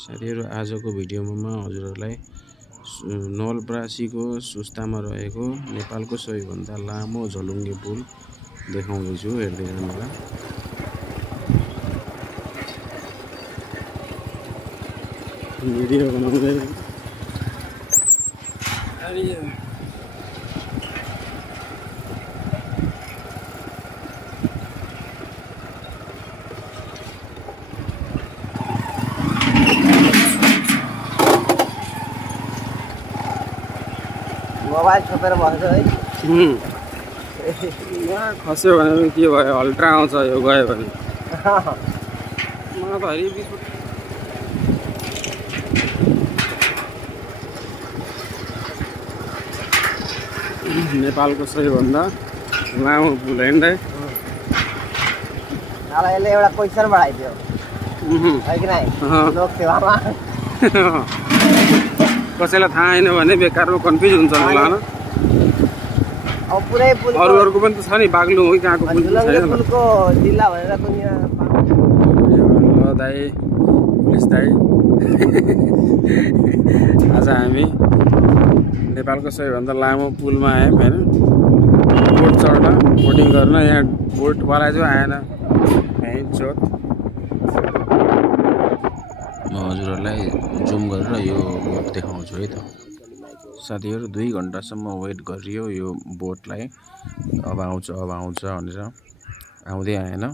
साथीहरु आजको भिडियोमा हजुरहरुलाई नवलपरासीको सुस्तामा रहेको नेपालको सबैभन्दा लामो झलुङ्गे पुल देखाउँदै छु। हेर्दै जानुहोला। भिडियो बनाउँदै मोबाइल छोपेर बस्छ है। यहाँ खस्यो भने के भयो, अल्ट्रा आउँछ यो गयो भने। म त नेपालको सबैभन्दा लामो पुल हैन दाइ। नाला यसले एउटा क्वेशन बढाइदियो है कि नाइ लोक सेवामा। कसैलाई थाहा हैन भने बेकारमा कन्फ्युज हुन्छ होला हैन। अब पुरै पुल अरूहरुको पनि त छ नि, बाग्लुङ हो कहाँको पुल छैन। पुलको जिल्ला भनेर दुनिया ल दाइ, पुलिस दाइ। आज हामी नेपालको सबैभन्दा लामो पुलमा आयौं हैन। बोट चढ्न, बोटिङ गर्न। यहाँ बोटवाला जो आएन यही चोट। म हजुरहरुलाई जुम गरेर यो बोट देखाउँछु है त। साथीहरु 2 घण्टासम्म वेट गरियो यो बोटलाई। अब आउँछ भनेर आउँदै आएन।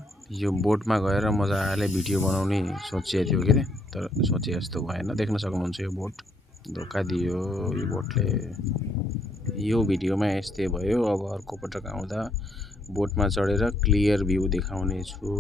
यो बोटमा गएर मजाले भिडियो बनाउने सोचिएको थियो के, तर सोचे जस्तो भएन। देख्न सक्नुहुन्छ यो बोट धोका दियो यो बोटले। यो भिडियोमा यस्तै भयो। अब अर्को पटक आउँदा बोटमा चढेर क्लियर भ्यू देखाउने छु।